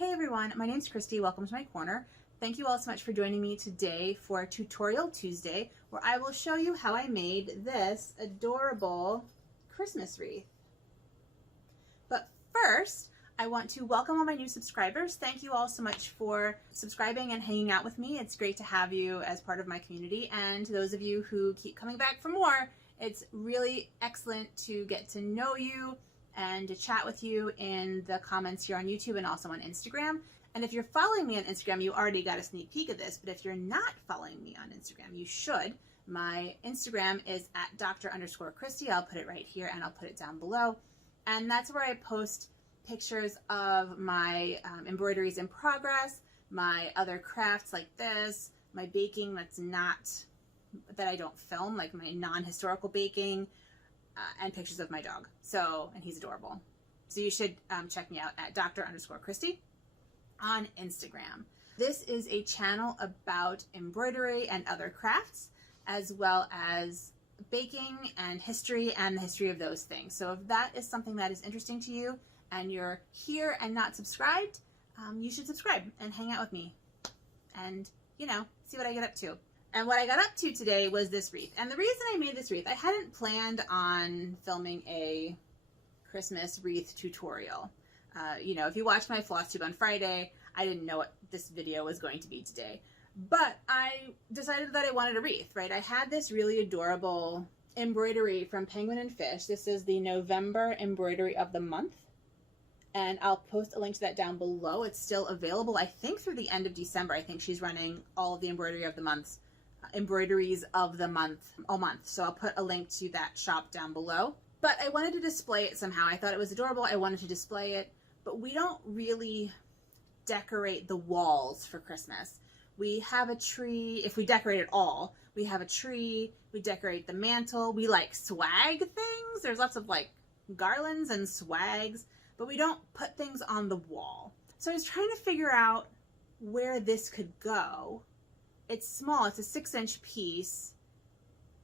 Hey everyone, my name's Christy. Welcome to my corner. Thank you all so much for joining me today for Tutorial Tuesday, where I will show you how I made this adorable Christmas wreath. But first, I want to welcome all my new subscribers. Thank you all so much for subscribing and hanging out with me. It's great to have you as part of my community. And to those of you who keep coming back for more, it's really excellent to get to know you and to chat with you in the comments here on YouTube and also on Instagram. And if you're following me on Instagram, you already got a sneak peek of this, but if you're not following me on Instagram, you should. My Instagram is at Dr_Christy. I'll put it right here and I'll put it down below. And that's where I post pictures of my embroideries in progress, my other crafts like this, my baking that I don't film, like my non-historical baking, and pictures of my dog. And he's adorable. So you should check me out at Dr_Christy on Instagram. This is a channel about embroidery and other crafts, as well as baking and the history of those things. So if that is something that is interesting to you and you're here and not subscribed, you should subscribe and hang out with me and, see what I get up to. And what I got up to today was this wreath. And the reason I made this wreath, I hadn't planned on filming a Christmas wreath tutorial. If you watched my floss tube on Friday, I didn't know what this video was going to be today. But I decided that I wanted a wreath, right? I had this really adorable embroidery from Penguin and Fish. This is the November embroidery of the month. And I'll post a link to that down below. It's still available, I think, through the end of December. I think she's running all of the embroideries of the month all month. So I'll put a link to that shop down below. But I wanted to display it somehow. I thought it was adorable. I wanted to display it. But we don't really decorate the walls for Christmas. We have a tree. If we decorate it all, we have a tree. We decorate the mantle. We like swag things. There's lots of like garlands and swags, but we don't put things on the wall. So I was trying to figure out where this could go. It's small, it's a 6-inch piece,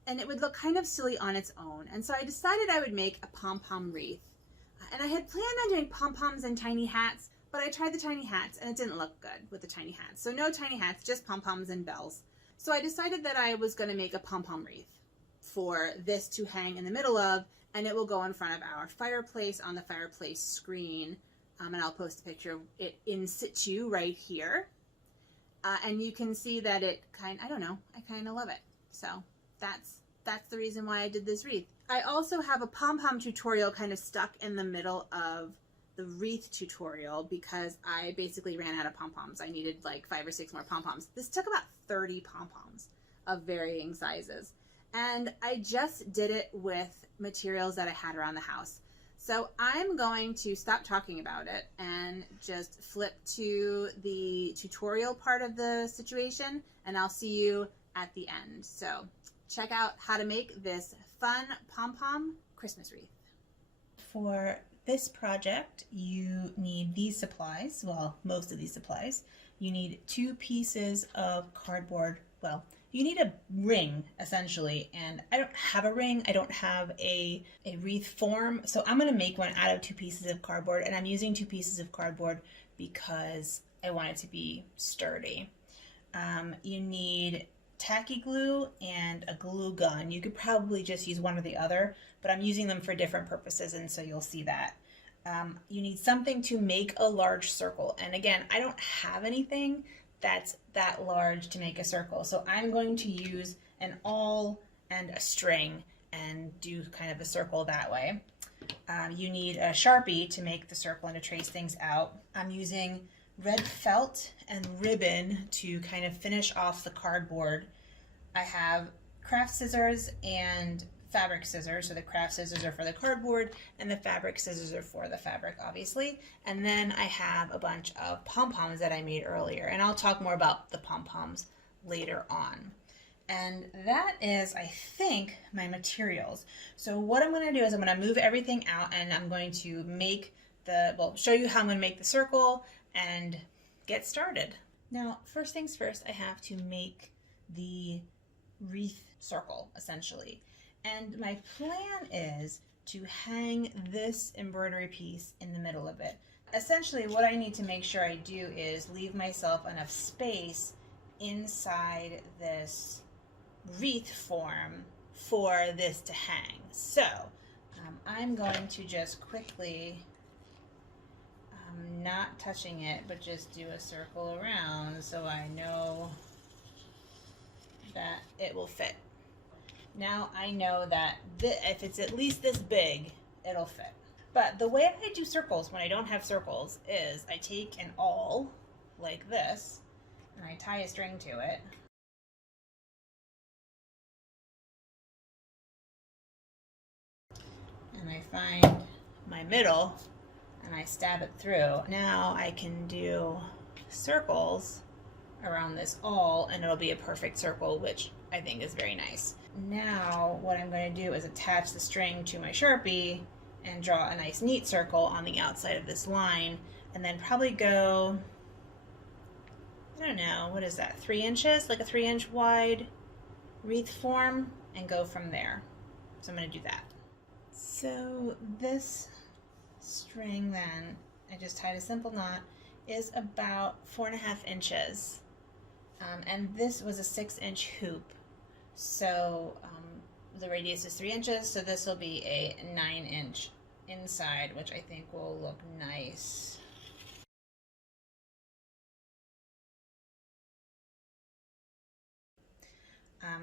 and it would look kind of silly on its own. And so I decided I would make a pom-pom wreath. And I had planned on doing pom-poms and tiny hats, but I tried the tiny hats and it didn't look good with the tiny hats. So no tiny hats, just pom-poms and bells. So I decided that I was gonna make a pom-pom wreath for this to hang in the middle of, and it will go in front of our fireplace on the fireplace screen. And I'll post a picture of it in situ right here. And you can see that I kind of love it. So that's the reason why I did this wreath. I also have a pom-pom tutorial kind of stuck in the middle of the wreath tutorial because I basically ran out of pom-poms. I needed like 5 or 6 more pom-poms. This took about 30 pom-poms of varying sizes. And I just did it with materials that I had around the house. So I'm going to stop talking about it and just flip to the tutorial part of the situation, and I'll see you at the end. So check out how to make this fun pom-pom Christmas wreath. For this project, you need these supplies, well, most of these supplies. You need 2 pieces of cardboard. Well, you need a ring, essentially, and I don't have a ring. I don't have a wreath form, so I'm going to make one out of 2 pieces of cardboard, and I'm using 2 pieces of cardboard because I want it to be sturdy. You need tacky glue and a glue gun. You could probably just use one or the other, but I'm using them for different purposes, and so you'll see that. You need something to make a large circle, and again, I don't have anything that's that large to make a circle. So I'm going to use an awl and a string and do kind of a circle that way. You need a Sharpie to make the circle and to trace things out. I'm using red felt and ribbon to kind of finish off the cardboard. I have craft scissors and fabric scissors. So the craft scissors are for the cardboard and the fabric scissors are for the fabric, obviously. And then I have a bunch of pom-poms that I made earlier, and I'll talk more about the pom-poms later on. And that is, I think, my materials. So what I'm going to do is I'm going to move everything out, and I'm going to show you how I'm going to make the circle and get started. Now, first things first, I have to make the wreath circle, essentially. And my plan is to hang this embroidery piece in the middle of it. Essentially, what I need to make sure I do is leave myself enough space inside this wreath form for this to hang. So I'm going to just quickly, not touching it, but just do a circle around so I know that it will fit. Now I know that if it's at least this big, it'll fit. But the way I do circles when I don't have circles is I take an awl like this and I tie a string to it. And I find my middle and I stab it through. Now I can do circles around this awl and it'll be a perfect circle, which I think is very nice. Now what I'm going to do is attach the string to my Sharpie and draw a nice neat circle on the outside of this line, and then probably go, I don't know, what is that, 3 inches? Like a 3-inch wide wreath form, and go from there. So I'm going to do that. So this string then, I just tied a simple knot, is about 4.5 inches. And this was a 6-inch hoop. So the radius is 3 inches, so this will be a 9-inch inside, which I think will look nice.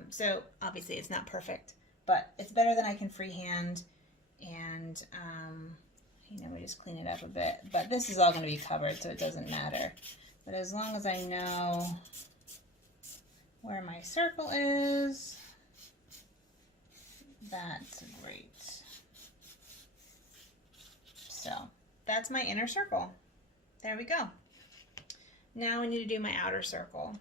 So obviously it's not perfect, but it's better than I can freehand, and you know, we just clean it up a bit. But this is all going to be covered, so it doesn't matter. But as long as I know where my circle is, that's great. So that's my inner circle. There we go. Now I need to do my outer circle.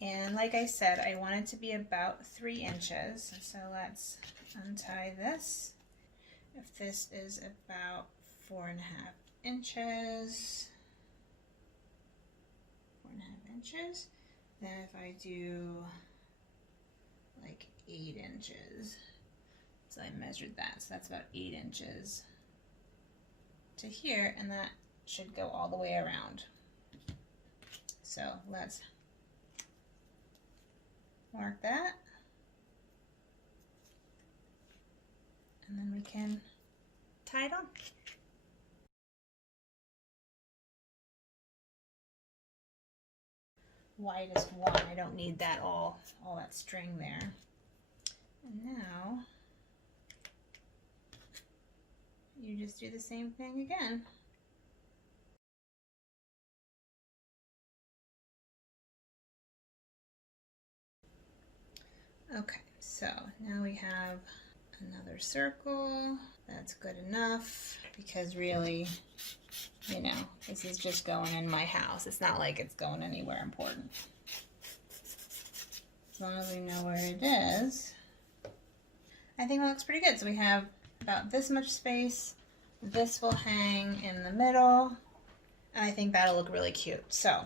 And like I said, I want it to be about 3 inches. So let's untie this. If this is about 4.5 inches, 4.5 inches, then if I do like 8 inches, so I measured that, so that's about 8 inches to here, and that should go all the way around. So let's mark that, and then we can tie it on. Widest one, I don't need that all that string there. And now you just do the same thing again. Okay, so now we have another circle. That's good enough, because really, you know, this is just going in my house. It's not like it's going anywhere important. As long as we know where it is, I think it looks pretty good. So we have about this much space. This will hang in the middle, and I think that'll look really cute. So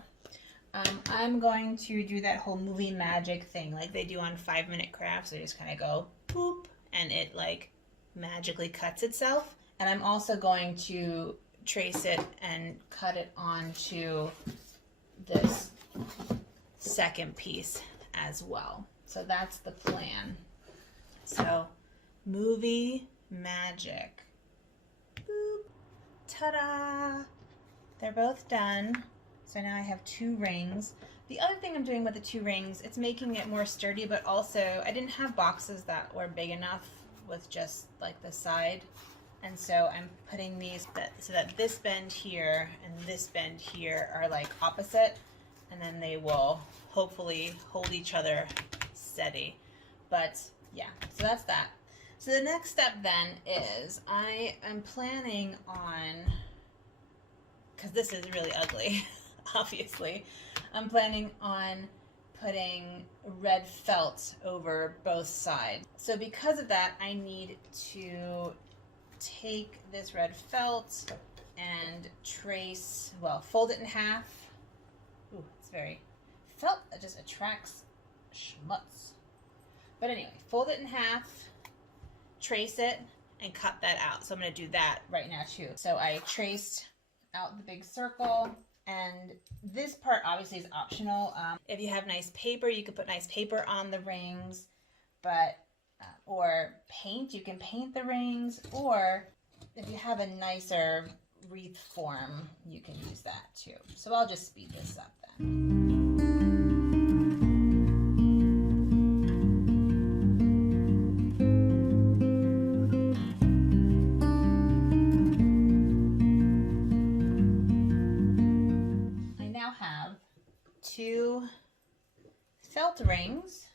I'm going to do that whole movie magic thing like they do on 5-minute crafts. They just kind of go boop, and it like magically cuts itself. And I'm also going to trace it and cut it onto this second piece as well. So that's the plan. So movie magic. Boop. Ta-da! They're both done. So now I have 2 rings. The other thing I'm doing with the 2 rings, it's making it more sturdy, but also I didn't have boxes that were big enough with just like the side. And so I'm putting these so that this bend here and this bend here are like opposite, and then they will hopefully hold each other steady. But yeah, so that's that. So the next step then is I am planning on, because this is really ugly, obviously, I'm planning on putting red felt over both sides. So because of that, I need to take this red felt and trace, well, fold it in half. Ooh, it's very, felt that just attracts schmutz. But anyway, fold it in half, trace it, and cut that out. So I'm going to do that right now too. So I traced out the big circle. And this part obviously is optional. If you have nice paper, you could put nice paper on the rings, but or paint, you can paint the rings, or if you have a nicer wreath form, you can use that too. So I'll just speed this up then. I now have 2 felt rings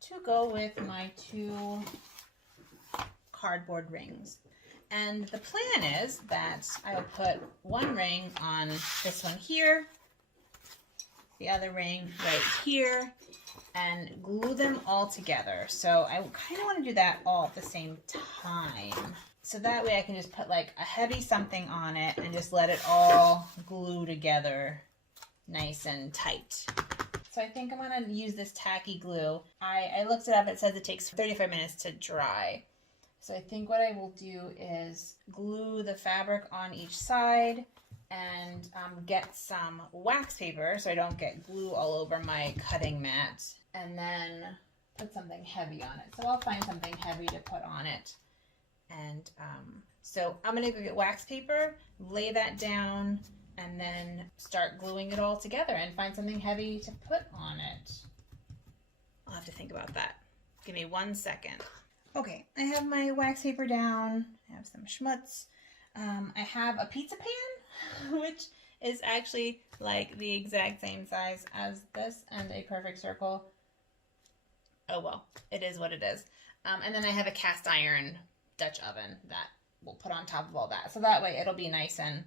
to go with my 2 cardboard rings. And the plan is that I'll put one ring on this one here, the other ring right here, and glue them all together. So I kind of want to do that all at the same time. So that way I can just put like a heavy something on it and just let it all glue together nice and tight. So I think I'm going to use this tacky glue. I looked it up. It says it takes 35 minutes to dry. So I think what I will do is glue the fabric on each side and get some wax paper so I don't get glue all over my cutting mat, and then put something heavy on it. So I'll find something heavy to put on it. And so I'm going to go get wax paper, lay that down, and then start gluing it all together and find something heavy to put on it. I'll have to think about that. Give me 1 second. Okay, I have my wax paper down. I have some schmutz. I have a pizza pan, which is actually like the exact same size as this and a perfect circle. Oh well, it is what it is. And then I have a cast iron Dutch oven that we'll put on top of all that. So that way it'll be nice and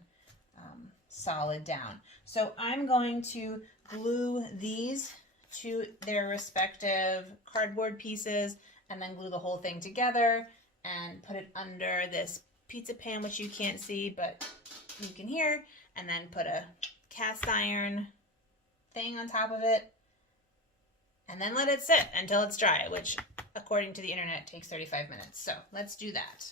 solid down. So I'm going to glue these to their respective cardboard pieces and then glue the whole thing together and put it under this pizza pan, which you can't see, but you can hear, and then put a cast iron thing on top of it, and then let it sit until it's dry, which according to the internet takes 35 minutes. So let's do that.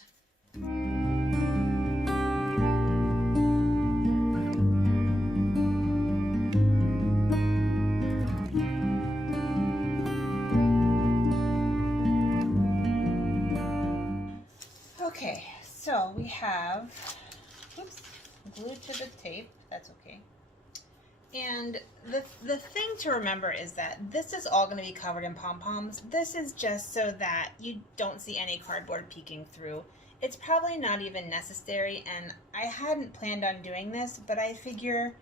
Okay, so we have, oops, glued to the tape. That's okay. And the thing to remember is that this is all going to be covered in pom-poms. This is just so that you don't see any cardboard peeking through. It's probably not even necessary, and I hadn't planned on doing this, but I figure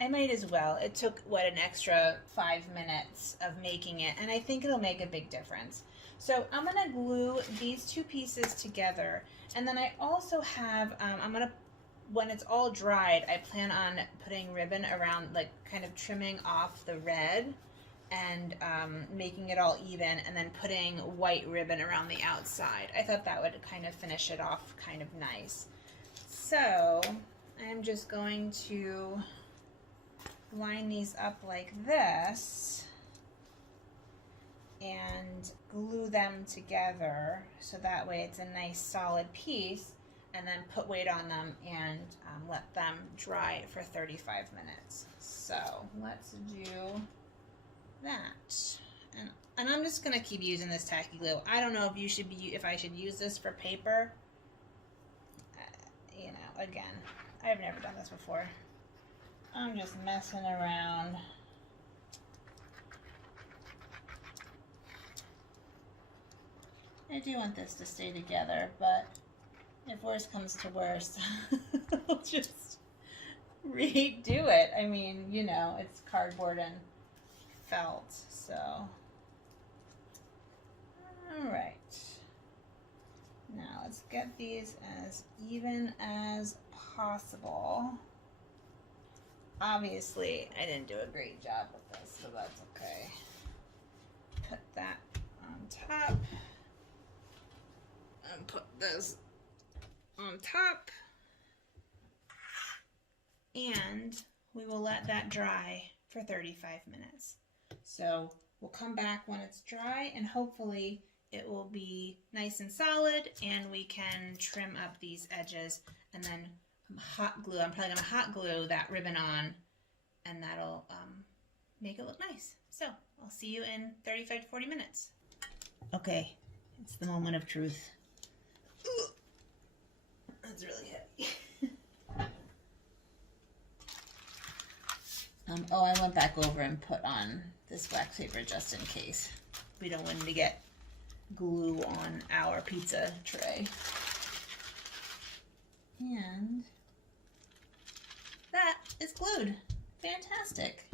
I might as well. It took, what, an extra 5 minutes of making it, and I think it'll make a big difference. So I'm going to glue these 2 pieces together, and then I also have, I'm going to, when it's all dried, I plan on putting ribbon around, like kind of trimming off the red and making it all even, and then putting white ribbon around the outside. I thought that would kind of finish it off kind of nice. So I'm just going to line these up like this and glue them together so that way it's a nice solid piece, and then put weight on them and let them dry for 35 minutes. So let's do that. And I'm just gonna keep using this tacky glue. I don't know if you should be, if I should use this for paper. You know, again, I've never done this before. I'm just messing around. I do want this to stay together, but if worse comes to worse, I'll just redo it. I mean, you know, it's cardboard and felt, so. Alright. Now let's get these as even as possible. Obviously, I didn't do a great job with this, so that's okay. Put that on top. And put this on top. And we will let that dry for 35 minutes. So we'll come back when it's dry, and hopefully it will be nice and solid, and we can trim up these edges and then hot glue. I'm probably gonna hot glue that ribbon on, and that'll make it look nice. So I'll see you in 35 to 40 minutes. Okay, it's the moment of truth. Ooh, that's really heavy. Oh, I went back over and put on this wax paper just in case. We don't want to get glue on our pizza tray. And that is glued. Fantastic.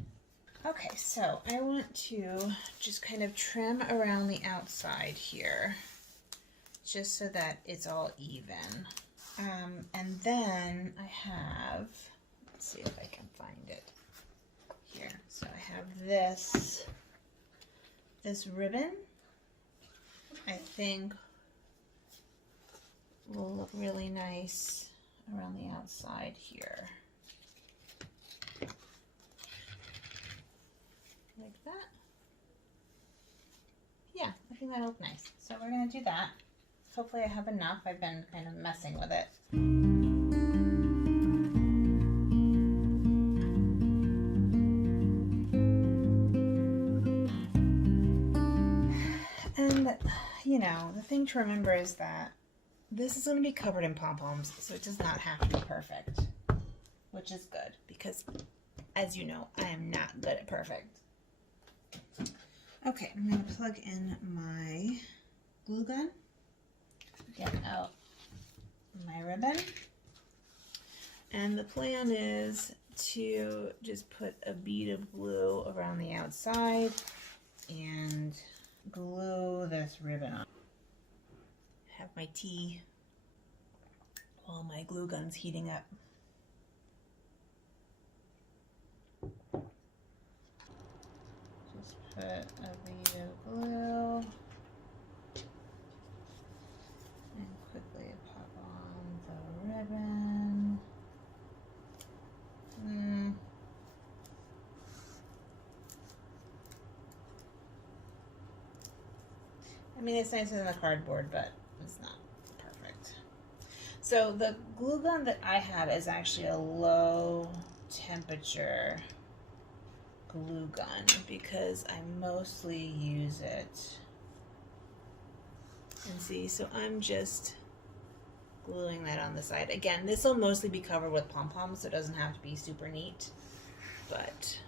Okay, so I want to just kind of trim around the outside here, just so that it's all even. And then I have, let's see if I can find it here. So I have this ribbon, I think will look really nice around the outside here. Like that. Yeah, I think that'll look nice. So we're gonna do that. Hopefully I have enough. I've been kind of messing with it. And, you know, the thing to remember is that this is going to be covered in pom-poms, so it does not have to be perfect, which is good because, as you know, I am not good at perfect. Okay, I'm going to plug in my glue gun, get out my ribbon, and the plan is to just put a bead of glue around the outside and glue this ribbon on. Have my tea while my glue gun's heating up. Just put a bead of glue and quickly pop on the ribbon. I mean, it's nicer than the cardboard, but it's not perfect. So the glue gun that I have is actually a low temperature glue gun because I mostly use it. And see, so I'm just gluing that on the side. Again, this will mostly be covered with pom-poms, so it doesn't have to be super neat, but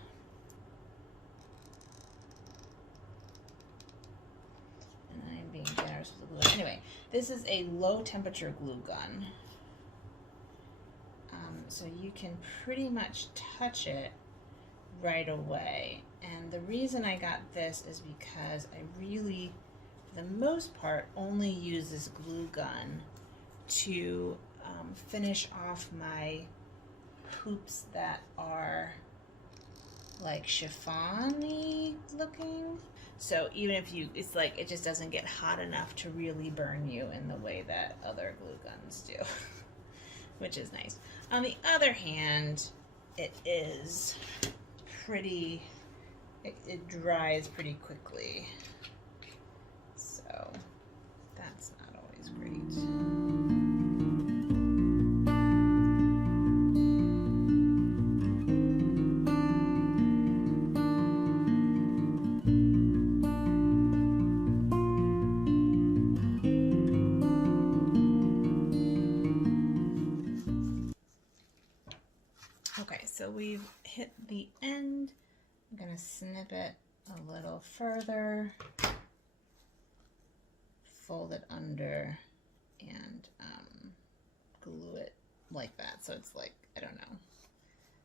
I'm being generous with the glue. Anyway, this is a low temperature glue gun. So you can pretty much touch it right away. And the reason I got this is because I really, for the most part, only use this glue gun to finish off my hoops that are like chiffon-y looking. So even if you, it's like, it just doesn't get hot enough to really burn you in the way that other glue guns do, which is nice. On the other hand, it is pretty, it dries pretty quickly. So that's not always great. Okay, so we've hit the end. I'm going to snip it a little further, fold it under, and glue it like that. So it's like, I don't know,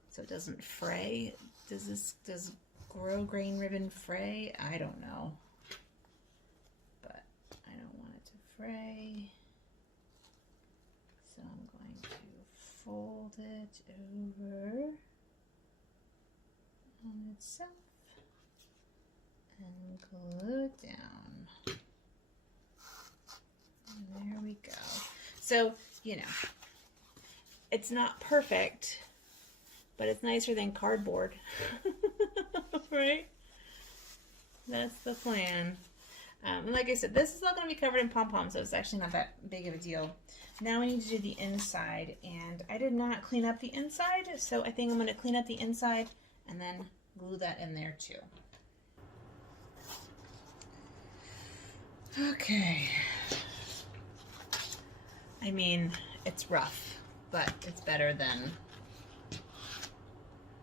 so it doesn't fray. Does grosgrain ribbon fray? I don't know, but I don't want it to fray. So I'm going to fold it over on itself and glue it down. And there we go. So, you know, it's not perfect, but it's nicer than cardboard, right? That's the plan. And like I said, this is all going to be covered in pom-poms, so it's actually not that big of a deal. Now we need to do the inside, and I did not clean up the inside, so I think I'm going to clean up the inside and then glue that in there too. Okay. I mean, it's rough, but it's better than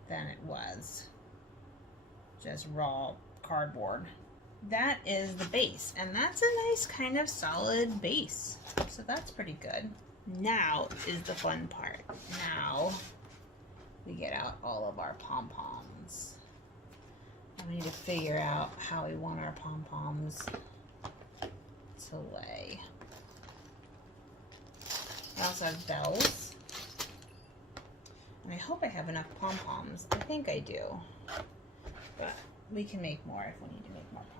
it was just raw cardboard. That is the base, and that's a nice kind of solid base, so that's pretty good. Now is the fun part. Now we get out all of our pom-poms. We need to figure out how we want our pom-poms to lay. I also have bells. And I hope I have enough pom-poms. I think I do. But we can make more if we need to make more pom-poms.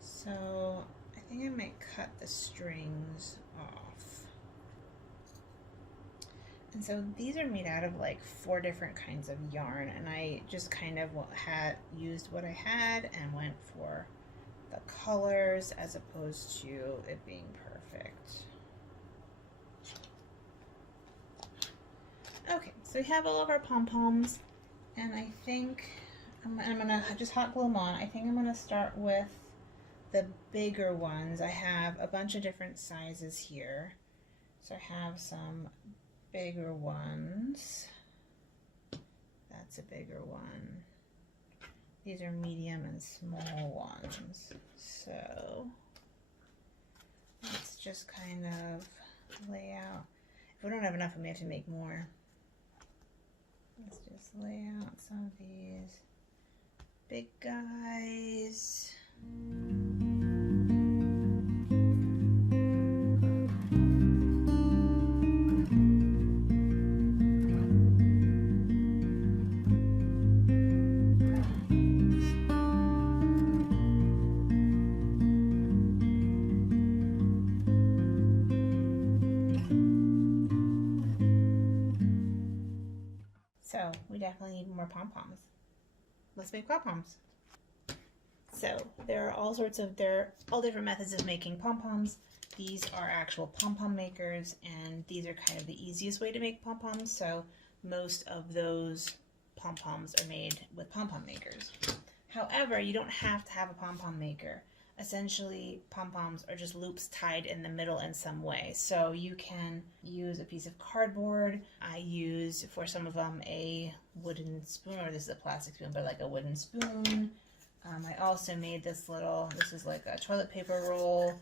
So I think I might cut the strings off. And so these are made out of like 4 different kinds of yarn, and I just kind of used what I had and went for the colors as opposed to it being perfect. Okay, so we have all of our pom-poms, and I think I'm gonna just hot glue them on. I think I'm gonna start with the bigger ones. I have a bunch of different sizes here. So I have some bigger ones. That's a bigger one. These are medium and small ones. So let's just kind of lay out. If we don't have enough, we may have to make more. Let's just lay out some of these big guys. So we definitely need more pom-poms. Let's make pom-poms. So there are all different methods of making pom-poms. These are actual pom-pom makers, and these are kind of the easiest way to make pom-poms. So most of those pom-poms are made with pom-pom makers. However, you don't have to have a pom-pom maker. Essentially, pom-poms are just loops tied in the middle in some way. So you can use a piece of cardboard. I use, for some of them, a wooden spoon, or this is a plastic spoon, but like a wooden spoon. I also made this is like a toilet paper roll,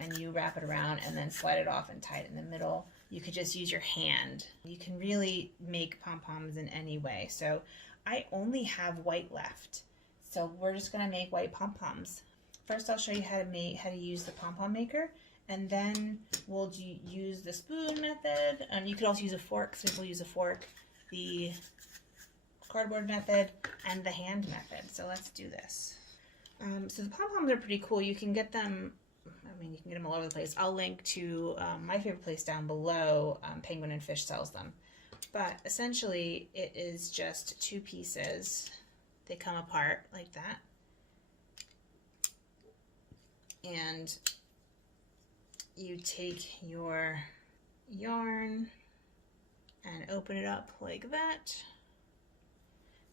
and you wrap it around and then slide it off and tie it in the middle. You could just use your hand. You can really make pom-poms in any way. So I only have white left. So we're just gonna make white pom-poms. First, I'll show you how to use the Pompom Maker, and then we'll use the spoon method. You could also use a fork. Some people use a fork, the cardboard method, and the hand method. So let's do this. So the pom-poms are pretty cool. You can get them. I mean, you can get them all over the place. I'll link to my favorite place down below. Penguin and Fish sells them. But essentially, it is just 2 pieces. They come apart like that. And you take your yarn and open it up like that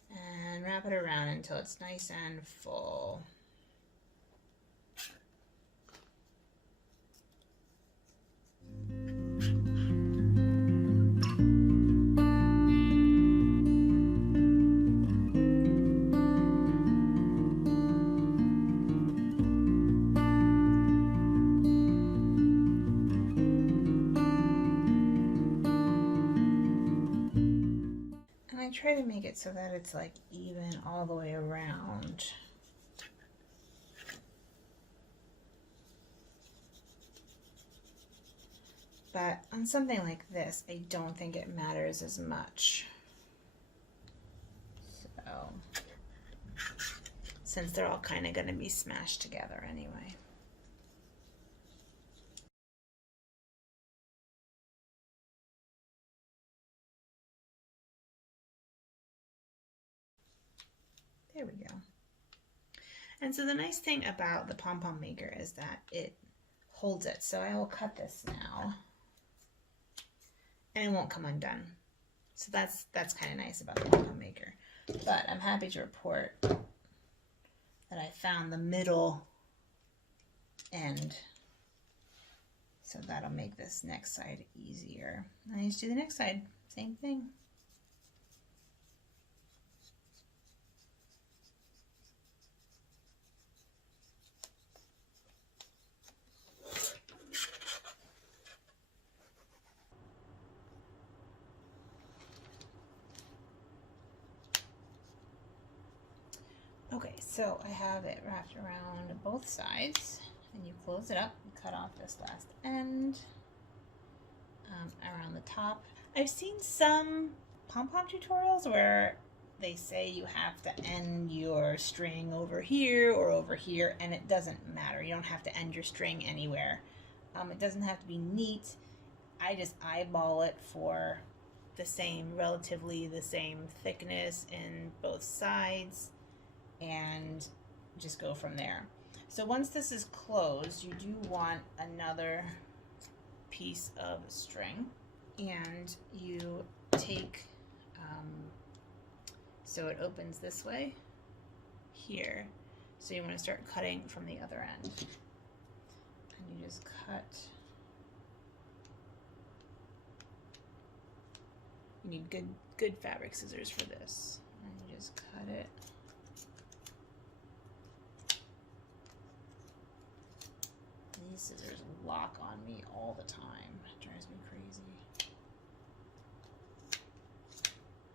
and wrap it around until it's nice and full. I try to make it so that it's like even all the way around. But on something like this, I don't think it matters as much. So, since they're all kind of going to be smashed together anyway. There we go. And so the nice thing about the Pompom Maker is that it holds it. So I will cut this now and it won't come undone. So that's kind of nice about the Pompom Maker. But I'm happy to report that I found the middle end. So that'll make this next side easier. I need to do the next side, same thing. Okay, so I have it wrapped around both sides, and you close it up and cut off this last end around the top. I've seen some pom-pom tutorials where they say you have to end your string over here or over here, and it doesn't matter. You don't have to end your string anywhere. It doesn't have to be neat. I just eyeball it for the same, relatively the same thickness in both sides, and just go from there. So once this is closed, you do want another piece of string, and you take, so it opens this way here. So you want to start cutting from the other end. And you just cut. You need good fabric scissors for this. And you just cut it. These scissors lock on me all the time. It drives me crazy.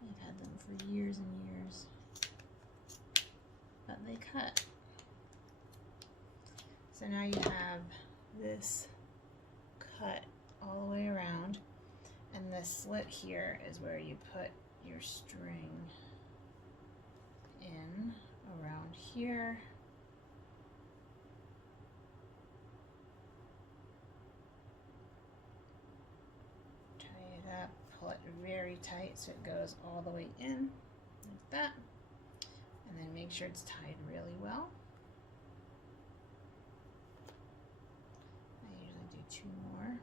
I've had them for years and years. But they cut. So now you have this cut all the way around. And this slit here is where you put your string in around here. Up, pull it very tight so it goes all the way in like that, and then make sure it's tied really well. I usually do 2 more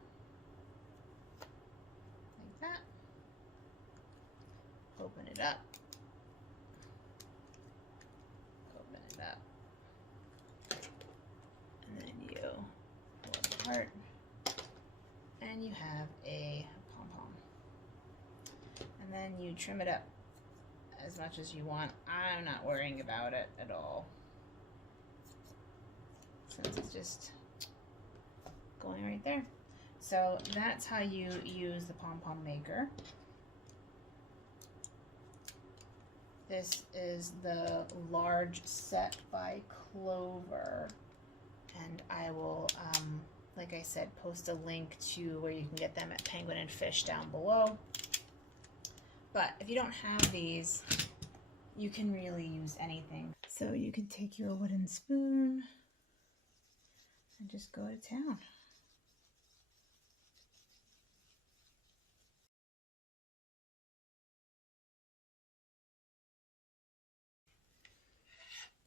like that. Open it up, open it up, and then you pull it apart, and you have a and then you trim it up as much as you want. I'm not worrying about it at all, since it's just going right there. So that's how you use the Pompom Maker. This is the large set by Clover, and I will, like I said, post a link to where you can get them at Penguin and Fish down below. But if you don't have these, you can really use anything. So you can take your wooden spoon and just go to town.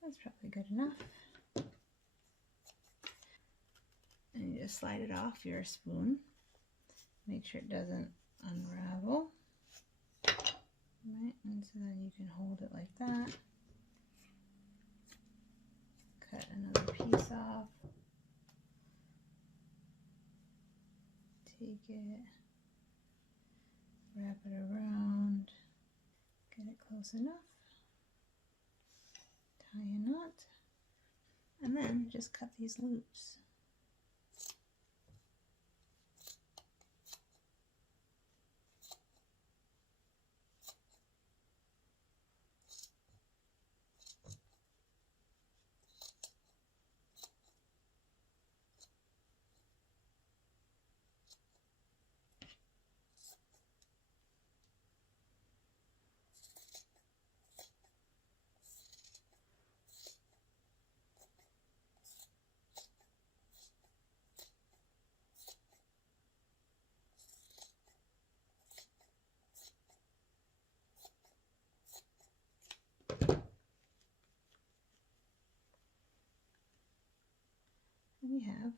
That's probably good enough. And you just slide it off your spoon. Make sure it doesn't unravel. Right, and so then you can hold it like that. Cut another piece off. Take it, wrap it around, get it close enough, tie a knot, and then just cut these loops. we have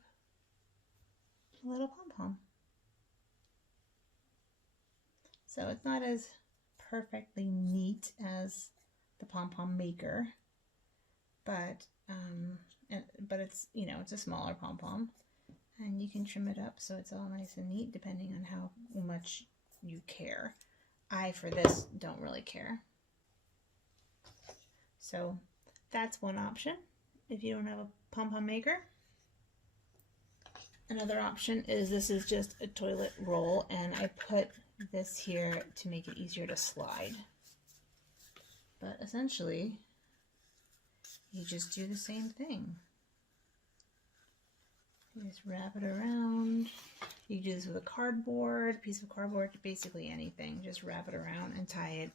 a little pom-pom. So it's not as perfectly neat as the Pompom Maker, but it's, you know, it's a smaller pom-pom, and you can trim it up so it's all nice and neat depending on how much you care. I, for this, don't really care. So that's one option if you don't have a Pompom Maker. Another option is, this is just a toilet roll, and I put this here to make it easier to slide. But essentially, you just do the same thing. You just wrap it around. You do this with a cardboard, piece of cardboard, basically anything. Just wrap it around and tie it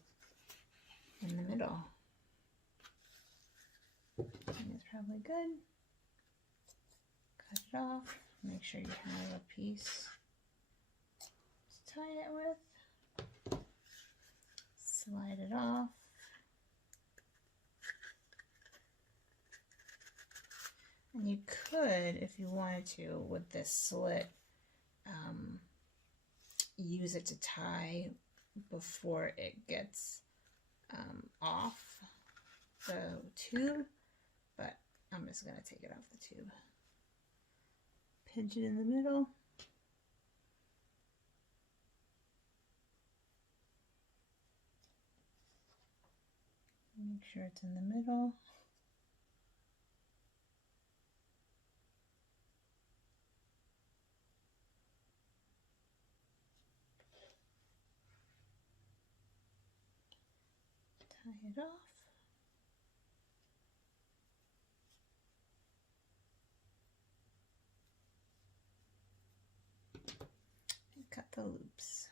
in the middle. And it's probably good. Cut it off. Make sure you have a piece to tie it with. Slide it off. And you could, if you wanted to, with this slit, use it to tie before it gets off the tube, but I'm just going to take it off the tube. Pinch it in the middle. Make sure it's in the middle. Tie it off. And cut the loops.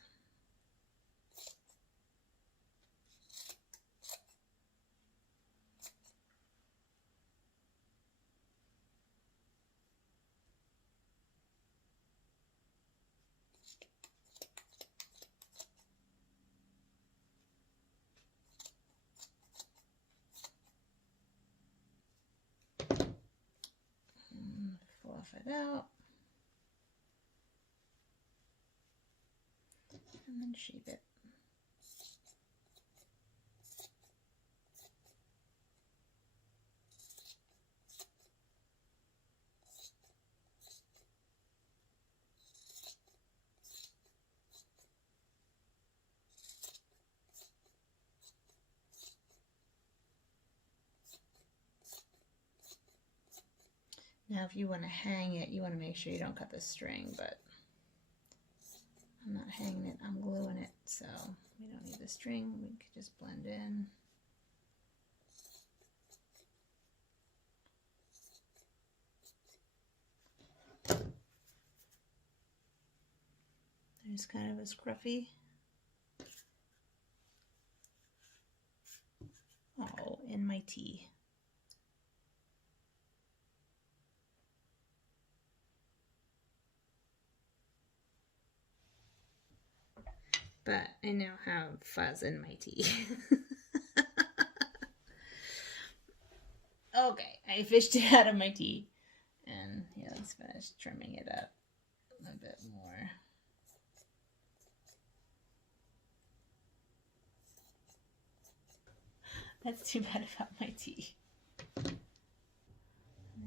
Fluff it out. And then shape it. Now if you want to hang it, you want to make sure you don't cut the string, but I'm not hanging it, I'm gluing it, so we don't need the string, we could just blend in. There's kind of a scruffy. Oh, in my tea. But I now have fuzz in my tea. Okay, I fished it out of my tea. And yeah, let's finish trimming it up a bit more. That's too bad about my tea. And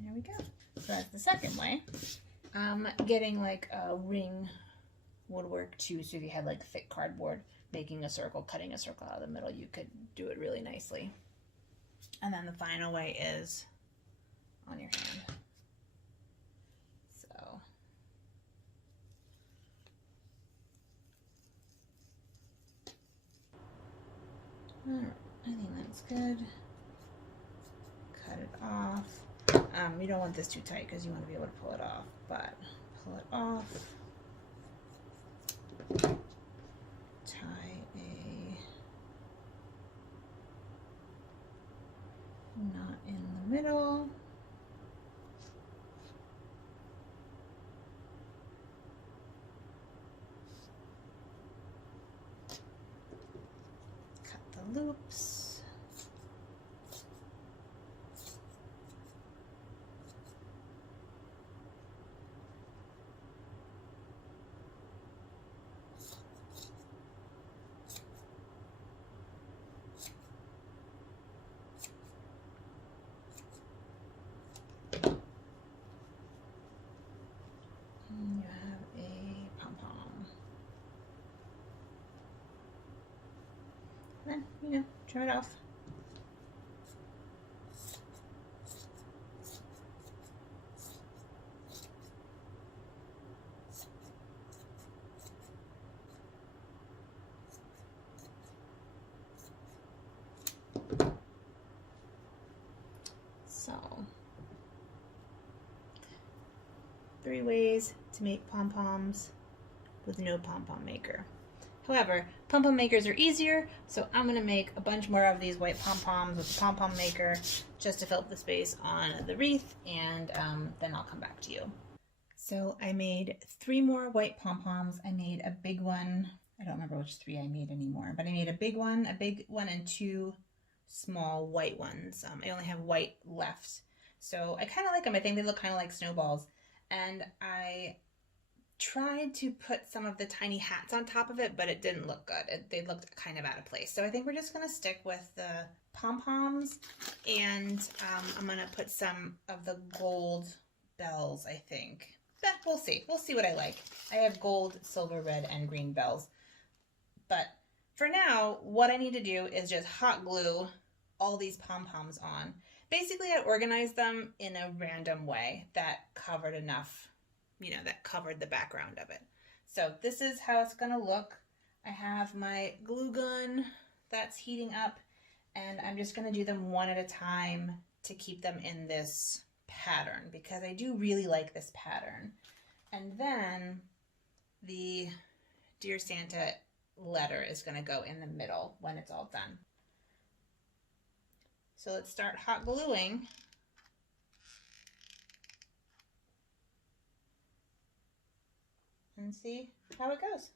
there we go. So that's the second way. Getting like a ring would work too. So if you had like thick cardboard, making a circle, cutting a circle out of the middle, you could do it really nicely. And then the final way is on your hand. So alright, I think that's good. Cut it off. You don't want this too tight because you want to be able to pull it off, but pull it off. Tie a knot in the middle. Cut the loops. trim it off. So, 3 ways to make pom-poms with no Pompom Maker. However, Pompom Makers are easier, so I'm going to make a bunch more of these white pom-poms with the Pompom Maker just to fill up the space on the wreath, and then I'll come back to you. So I made 3 more white pom-poms. I made a big one. I don't remember which 3 I made anymore, but I made a big one, and 2 small white ones. I only have white left. So I kind of like them. I think they look kind of like snowballs. And I tried to put some of the tiny hats on top of it, but it didn't look good. They looked kind of out of place. So I think we're just going to stick with the pom-poms, and I'm going to put some of the gold bells, I think. But we'll see. We'll see what I like. I have gold, silver, red, and green bells. But for now, what I need to do is just hot glue all these pom-poms on. Basically, I organized them in a random way that covered enough, that covered the background of it. So this is how it's gonna look. I have my glue gun that's heating up, and I'm just gonna do them one at a time to keep them in this pattern because I do really like this pattern. And then the Dear Santa letter is gonna go in the middle when it's all done. So let's start hot gluing. And see how it goes.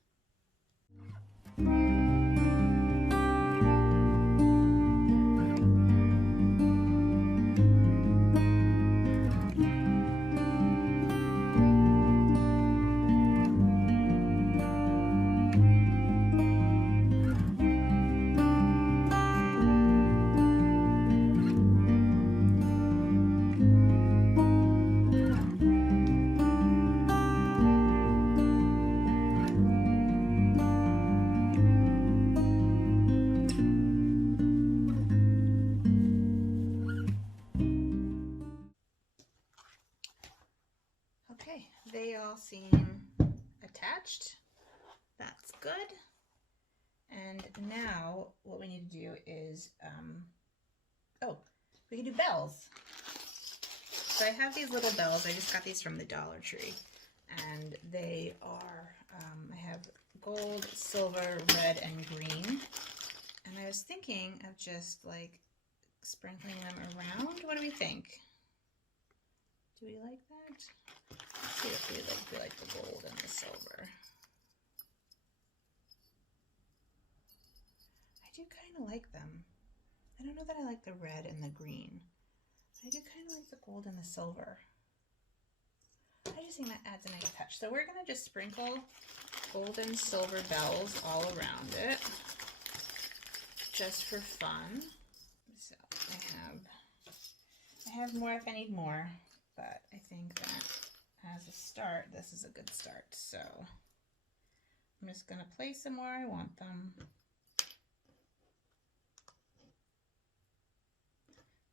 Okay, they all seem attached. That's good. And now what we need to do is, we can do bells. So I have these little bells. I just got these from the Dollar Tree. And they are, I have gold, silver, red, and green. And I was thinking of just like sprinkling them around. What do we think? Do we like that? Let's see if we like the gold and the silver. I do kind of like them. I don't know that I like the red and the green. I do kind of like the gold and the silver. I just think that adds a nice touch. So we're going to just sprinkle gold and silver bells all around it, just for fun. So I have more if I need more, but I think that as a start, this is a good start. So I'm just going to place them where I want them.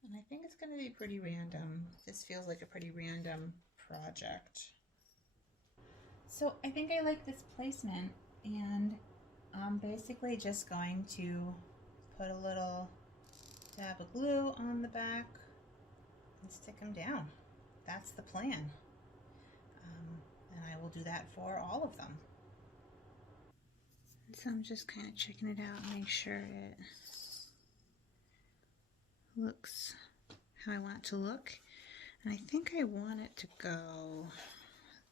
And I think it's going to be pretty random. This feels like a pretty random project. So I think I like this placement, and I'm basically just going to put a little dab of glue on the back and stick them down. That's the plan. And I will do that for all of them. So I'm just kind of checking it out and make sure it looks how I want it to look. And I think I want it to go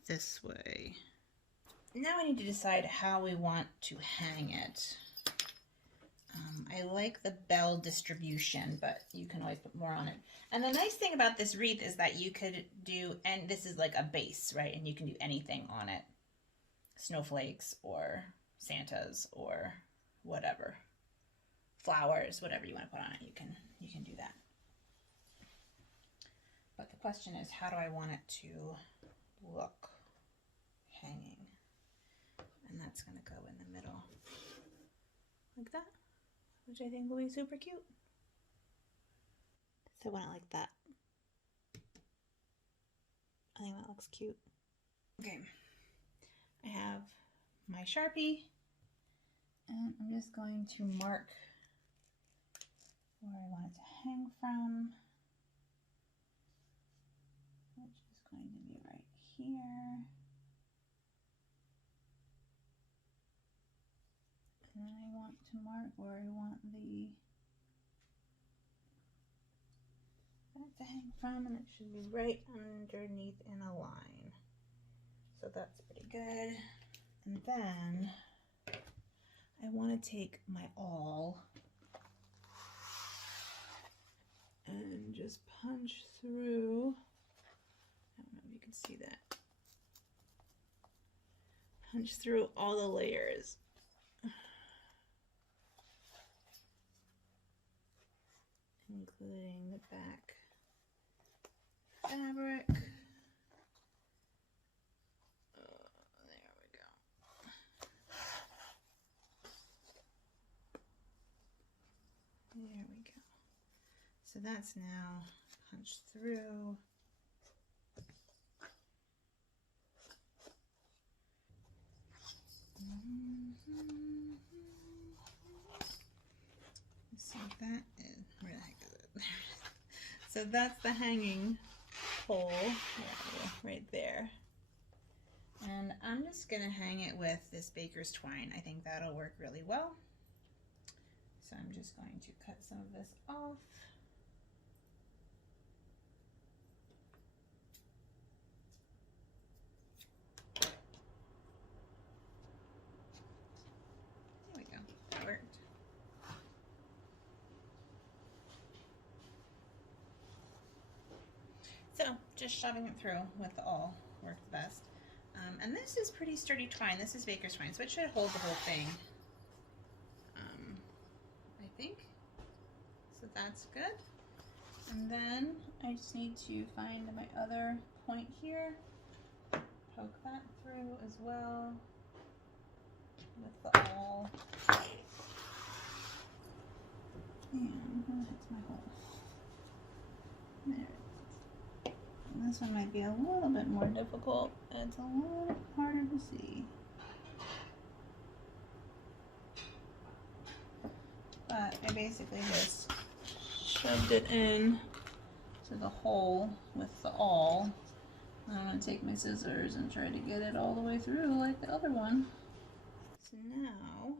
this way. Now I need to decide how we want to hang it. I like the bell distribution, but you can always put more on it. And the nice thing about this wreath is that you could do, and this is like a base, right? And you can do anything on it. Snowflakes or Santas or whatever. Flowers, whatever you want to put on it, you can do that. But the question is, how do I want it to look hanging? And that's going to go in the middle. Like that. which I think will be super cute. So I want it like that. I think that looks cute. Okay, I have my Sharpie, and I'm just going to mark where I want it to hang from, which is going to be right here. And I want to mark where I want that to hang from, and it should be right underneath in a line. So that's pretty good. And then I want to take my awl and just punch through. I don't know if you can see that. Punch through all the layers. Including the back fabric. There we go. There we go. So that's now punched through. Let's see what that is. Where the heck is it? So that's the hanging pole right there. And I'm just gonna hang it with this baker's twine. I think that'll work really well. So I'm just going to cut some of this off. There we go, that worked. So just shoving it through with the awl worked best. And this is pretty sturdy twine. This is baker's twine, so it should hold the whole thing. I think. So that's good. And then I just need to find my other point here. Poke that through as well with the awl. And that's my hole. There it is. And this one might be a little bit more difficult. It's a little harder to see. But I basically just shoved it in to the hole with the awl. I'm going to take my scissors and try to get it all the way through like the other one. So now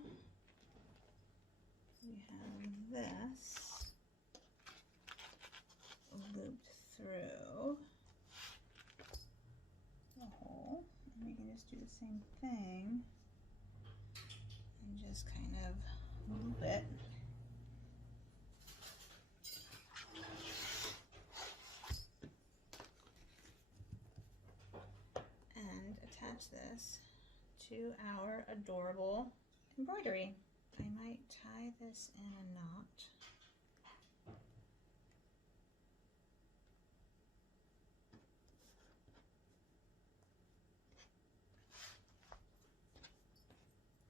we have this looped through the hole, and we can just do the same thing and just kind of loop it. And attach this to our adorable embroidery. I might tie this in a knot.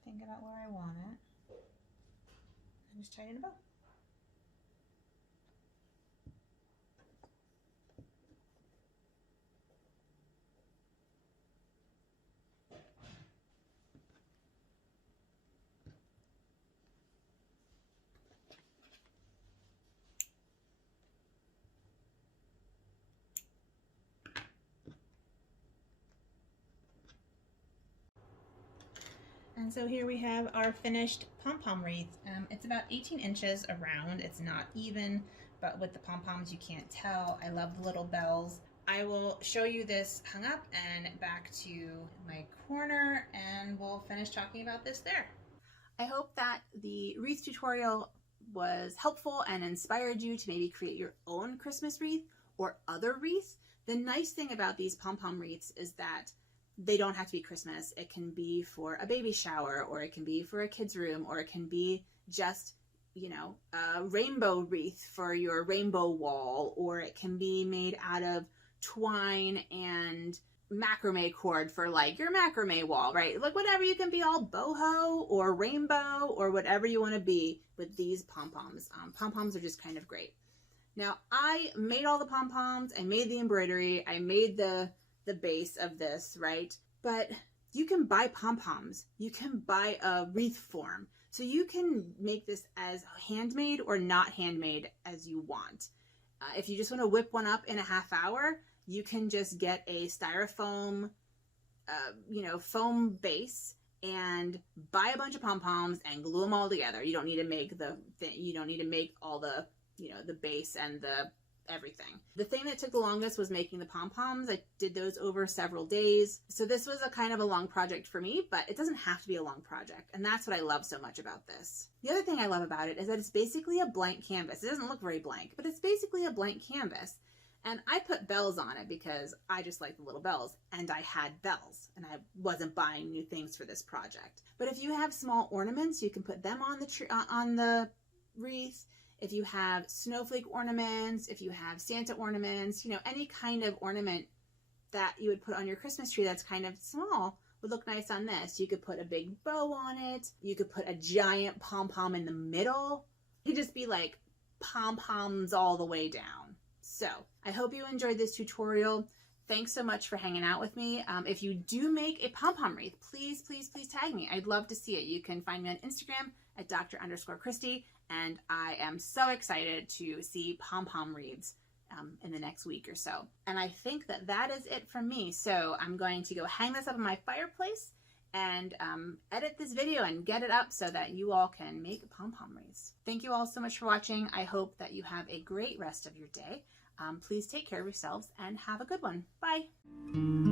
Think about where I want it. And just tie it in a bow. And so here we have our finished pom-pom wreath. It's about 18 inches around. It's not even, but with the pom-poms you can't tell. I love the little bells. I will show you this hung up and back to my corner, and we'll finish talking about this there. I hope that the wreath tutorial was helpful and inspired you to maybe create your own Christmas wreath or other wreaths. The nice thing about these pom-pom wreaths is that they don't have to be Christmas. It can be for a baby shower, or it can be for a kid's room, or it can be just, you know, a rainbow wreath for your rainbow wall, or it can be made out of twine and macrame cord for like your macrame wall, right? Like whatever, you can be all boho or rainbow or whatever you want to be with these pom-poms. Pom-poms are just kind of great. Now I made all the pom-poms, I made the embroidery, I made the base of this, right? But you can buy pom-poms, you can buy a wreath form. So you can make this as handmade or not handmade as you want. If you just want to whip one up in a half hour, you can just get a styrofoam, foam base and buy a bunch of pom-poms and glue them all together. You don't need to make all the, the base and the everything. The thing that took the longest was making the pom-poms. I did those over several days. So this was a kind of a long project for me, but it doesn't have to be a long project. And that's what I love so much about this. The other thing I love about it is that it's basically a blank canvas. It doesn't look very blank, but it's basically a blank canvas. And I put bells on it because I just like the little bells, and I had bells and I wasn't buying new things for this project. But if you have small ornaments, you can put them on the tree, on the wreath. If you have snowflake ornaments, if you have Santa ornaments, any kind of ornament that you would put on your Christmas tree that's kind of small would look nice on this. You could put a big bow on it. You could put a giant pom-pom in the middle. It could just be like pom-poms all the way down. So I hope you enjoyed this tutorial. Thanks so much for hanging out with me. If you do make a pom-pom wreath, please, please, please tag me. I'd love to see it. You can find me on Instagram at Dr_Christy. And I am so excited to see pom-pom wreaths in the next week or so. And I think that is it from me. So I'm going to go hang this up in my fireplace and edit this video and get it up so that you all can make pom-pom wreaths. Thank you all so much for watching. I hope that you have a great rest of your day. Please take care of yourselves and have a good one. Bye.